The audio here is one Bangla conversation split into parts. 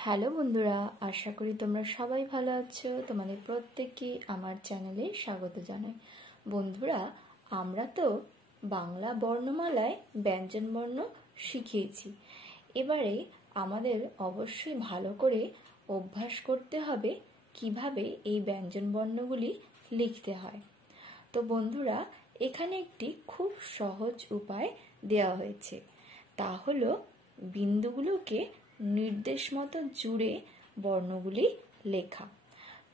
হ্যালো বন্ধুরা, আশা করি তোমরা সবাই ভালো আছো। তোমাদের প্রত্যেককে আমার চ্যানেলে স্বাগত জানাই। বন্ধুরা, আমরা তো বাংলা বর্ণমালায় ব্যঞ্জনবর্ণ শিখিয়েছি। এবারে আমাদের অবশ্যই ভালো করে অভ্যাস করতে হবে কিভাবে এই ব্যঞ্জনবর্ণগুলি লিখতে হয়। তো বন্ধুরা, এখানে একটি খুব সহজ উপায় দেওয়া হয়েছে, তা হলো বিন্দুগুলোকে নির্দেশ মতো জুড়ে বর্ণগুলি লেখা।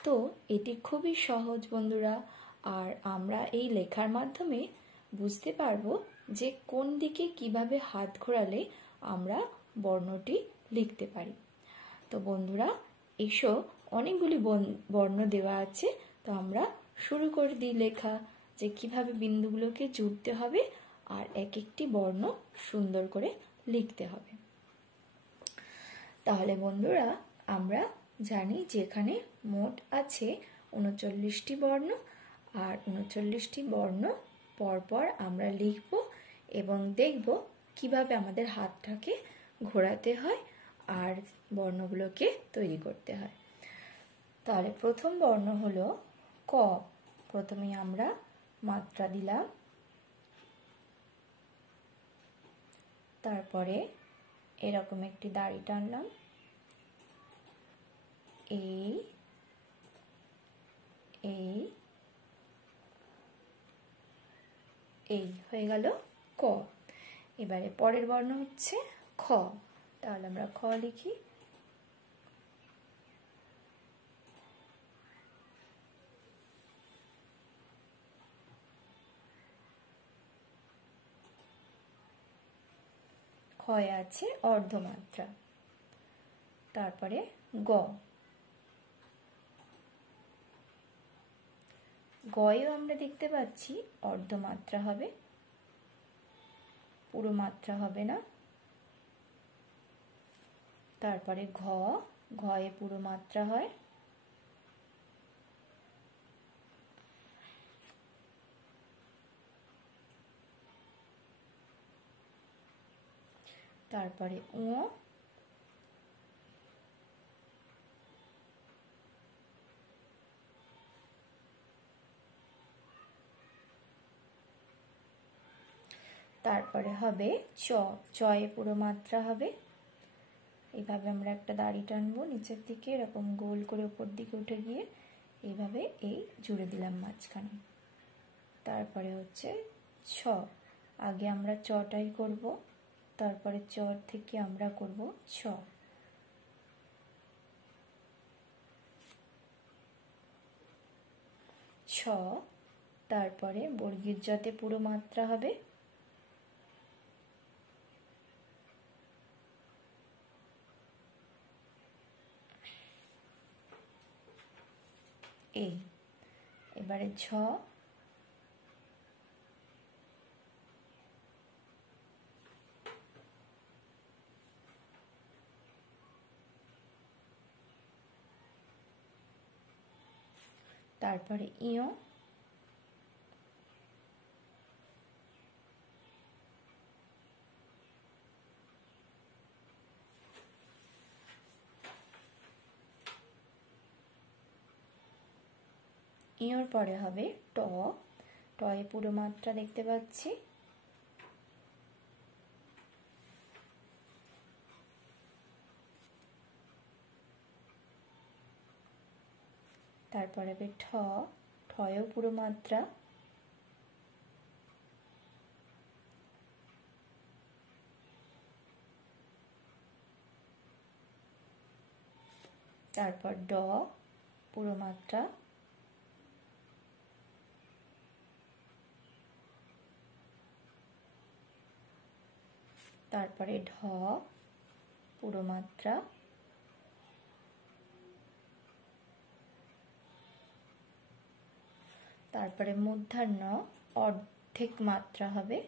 তো এটি খুবই সহজ বন্ধুরা, আর আমরা এই লেখার মাধ্যমে বুঝতে পারবো যে কোন দিকে কিভাবে হাত ঘোরালে আমরা বর্ণটি লিখতে পারি। তো বন্ধুরা, এসো, অনেকগুলি বর্ণ দেওয়া আছে, তো আমরা শুরু করে দিই লেখা, যে কিভাবে বিন্দুগুলোকে জুড়তে হবে আর এক একটি বর্ণ সুন্দর করে লিখতে হবে। তাহলে বন্ধুরা, আমরা জানি যে এখানে মোট আছে 39টি বর্ণ, আর 39টি বর্ণ পরপর আমরা লিখব এবং দেখব কিভাবে আমাদের হাতটাকে ঘোরাতে হয় আর বর্ণগুলোকে তৈরি করতে হয়। তাহলে প্রথম বর্ণ হলো ক। প্রথমে আমরা মাত্রা দিলাম, তারপরে এরকম একটি দাড়ি টানলাম, এই এই এই হয়ে গেল ক। এবারে পরের বর্ণ হচ্ছে খ। তাহলে আমরা খ লিখি, ক্ষয় আছে অর্ধমাত্রা। তারপরে গ। গয়েও আমরা দেখতে পাচ্ছি অর্ধমাত্রা হবে, পুরো মাত্রা হবে না। তারপরে ঘ। ঘয়ে পুরো মাত্রা হয়। তারপরে ও। তারপরে হবে চ। চয়ে পুরো মাত্রা হবে। এইভাবে আমরা একটা দাড়ি টানবো নিচের দিকে, এরকম গোল করে উপর দিকে উঠে গিয়ে এইভাবে এই জুড়ে দিলাম মাঝখানে। তারপরে হচ্ছে ছ। আগে আমরা চটাই করব, তারপরে চ থেকে আমরা করব ছ। ছ। তারপরে বর্গীর জতে পুরো মাত্রা হবে। এই এবারে ঝ। তারপরে ইয়। ইয়র পরে হবে ট। টয়ে পুরো মাত্রা দেখতে পাচ্ছি। তারপরে হবে ঠ। ঠয়েও পুরো মাত্রা। তারপর ড পুরো মাত্রা। তারপরে ঢ পুরো মাত্রা। তারপরে মূর্ধন্য অর্ধেক মাত্রা হবে।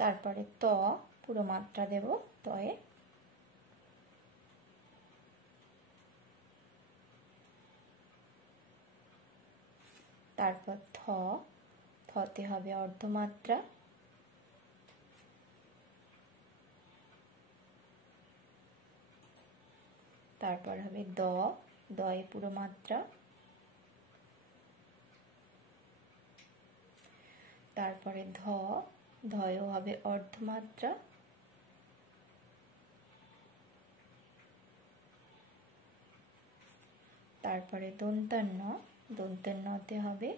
তারপরে ত পুরো মাত্রা দেব তয়ে। তারপর থ, থতে হবে অর্ধমাত্রা, তারপর হবে দ, দয়ে পুরো মাত্রা, তারপরে ধ, ধয়েও হবে অর্ধমাত্রা, তারপরে দন্তান্ন, দন্তান্নতে হবে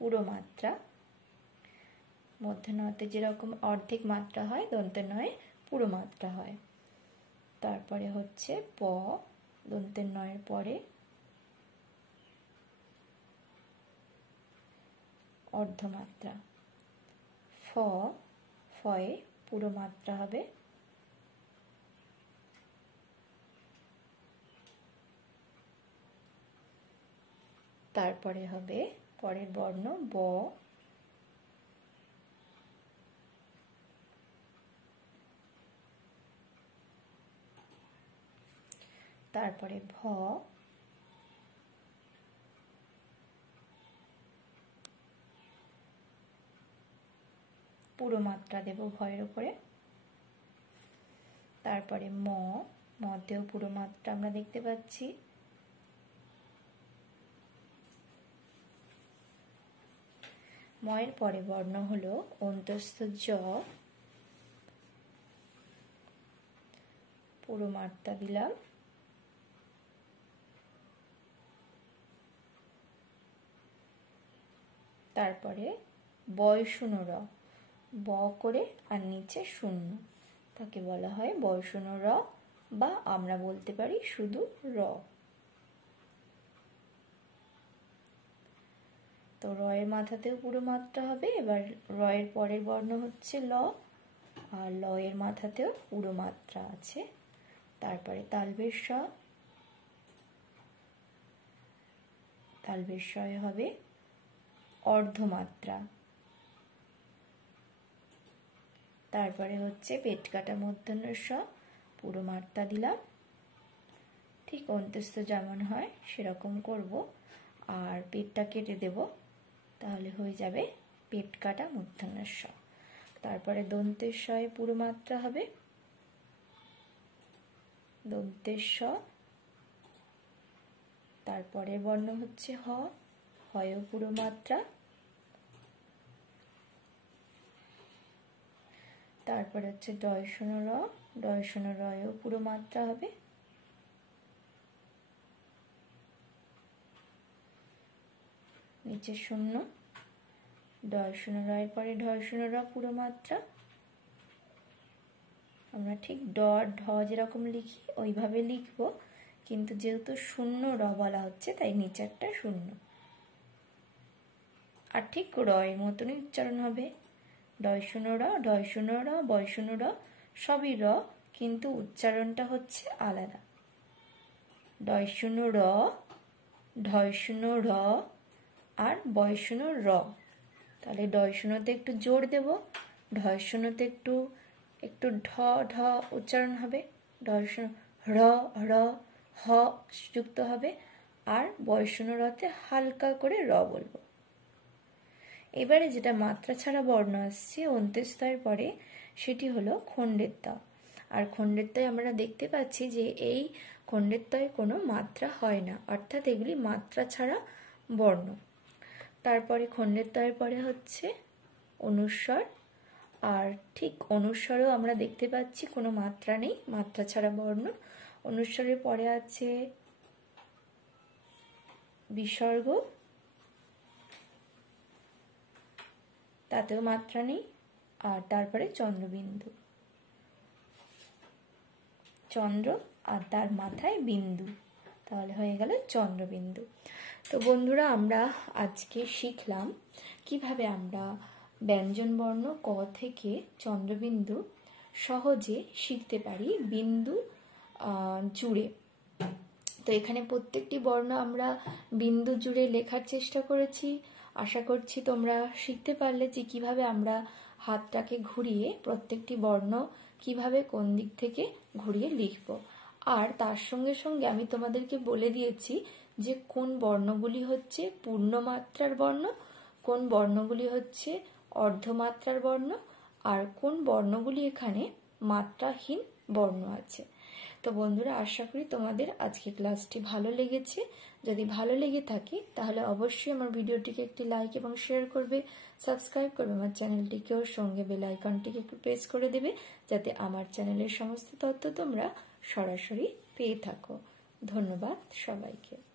পুরো মাত্রা, মধ্যাহ্নতে যেরকম অর্ধেক মাত্রা হয় দন্তান্নয়ে পুরো মাত্রা হয়। তারপরে হচ্ছে প, দন্তান্নয়ের পরে অর্ধমাত্রা, ফ, ফয়ে পুরো মাত্রা হবে, তারপরে হবে পরের বর্ণ ব, তারপরে ভ, পুরো মাত্রা দেব ভয়ের উপরে, তারপরে ম, মতেও পুরো মাত্রা আমরা দেখতে পাচ্ছি, ময়ের পরে বর্ণ হলো অন্তস্থ জ, পুরো মাত্রা দিলাম, তারপরে বয়শূন্য র, ব করে আর নিচে শূন্য, তাকে বলা হয় বয়শূন্য র, বা আমরা বলতে পারি শুধু র। তো রয়ের মাথাতেও পুরো মাত্রা হবে। এবার রয়ের পরের বর্ণ হচ্ছে ল, আর লয়ের মাথাতেও পুরো মাত্রা আছে। তারপরে তালবেশ স, তালবেশ শয়ে হবে অর্ধমাত্রা, তারপরে হচ্ছে পেট কাটা মূর্ধন্য স, পুরো মাত্রা দিলাম, ঠিক অন্তস্থ যেমন হয় সেরকম করব, আর পেটটা কেটে দেব, তাহলে হয়ে যাবে পেট কাটা মূর্ধন্য স। তারপরে দন্তের শয়ে পুরো মাত্রা হবে, দন্তের স, তারপরে বর্ণ হচ্ছে হ, হয়েও পুরো মাত্রা, তারপরে হচ্ছে ডয়শূন্য র, ডয়শূন্য রয়েও পুরো মাত্রা হবে, নিচে শূন্য, ডয়শূন্য রয়ের পরে ঢয়শূন্য র পুরো মাত্রা। আমরা ঠিক ড ঢ যেরকম লিখি ওইভাবে লিখব, কিন্তু যেহেতু শূন্য র বলা হচ্ছে তাই নিচেরটা শূন্য, আর ঠিক রয়ের মতনই উচ্চারণ হবে, ডয়শূন্য র, ঢয়শূন্য র, বয়শূন্য র, সবই র, কিন্তু উচ্চারণটা হচ্ছে আলাদা। ডয়শূন্য র, ঢয়শূন্য র, আর বয়শূন্য র। তাহলে ডয়শূন্যতে একটু জোর দেব, ঢয়শূন্যতে একটু একটু ঢ ঢ উচ্চারণ হবে, ঢয়শূন্য র র হ যুক্ত হবে, আর বয়শূন্য রতে হালকা করে র বলবো। এবারে যেটা মাত্রা ছাড়া বর্ণ আসছে অন্ত্যেস্তয়ের পরে, সেটি হলো খণ্ডের ত। আর খণ্ডের তয় আমরা দেখতে পাচ্ছি যে এই খণ্ডের তয় কোনো মাত্রা হয় না, অর্থাৎ এগুলি মাত্রা ছাড়া বর্ণ। তারপরে খণ্ডের তয়ের পরে হচ্ছে অনুস্বর, আর ঠিক অনুস্বরেও আমরা দেখতে পাচ্ছি কোনো মাত্রা নেই, মাত্রা ছাড়া বর্ণ। অনুস্বরের পরে আছে বিসর্গ, তাতেও মাত্রা নেই, আর তারপরে চন্দ্রবিন্দু, চন্দ্র আর তার মাথায় বিন্দু, তাহলে হয়ে গেল চন্দ্রবিন্দু। তো বন্ধুরা, আমরা আজকে শিখলাম কিভাবে আমরা ব্যঞ্জনবর্ণ ক থেকে চন্দ্রবিন্দু সহজে শিখতে পারি বিন্দু জুড়ে। তো এখানে প্রত্যেকটি বর্ণ আমরা বিন্দু জুড়ে লেখার চেষ্টা করেছি। আশা করছি তোমরা শিখতে পারলে যে কিভাবে আমরা হাতটাকে ঘুরিয়ে প্রত্যেকটি বর্ণ কিভাবে কোন দিক থেকে ঘুরিয়ে লিখব। আর তার সঙ্গে সঙ্গে আমি তোমাদেরকে বলে দিয়েছি যে কোন বর্ণগুলি হচ্ছে পূর্ণমাত্রার বর্ণ, কোন বর্ণগুলি হচ্ছে অর্ধমাত্রার বর্ণ, আর কোন বর্ণগুলি এখানে মাত্রাহীন বর্ণ আছে। তো বন্ধুরা, আশা করি তোমাদের আজকে ক্লাসটি ভালো লেগেছে। যদি ভালো লেগে থাকে তাহলে অবশ্যই আমার ভিডিওটিকে একটি লাইক এবং শেয়ার করবে, সাবস্ক্রাইব করবে আমার চ্যানেলটিকেও, সঙ্গে বেল আইকনটিকে একটু প্রেস করে দেবে যাতে আমার চ্যানেলের সমস্ত তথ্য তোমরা সরাসরি পেয়ে থাকো। ধন্যবাদ সবাইকে।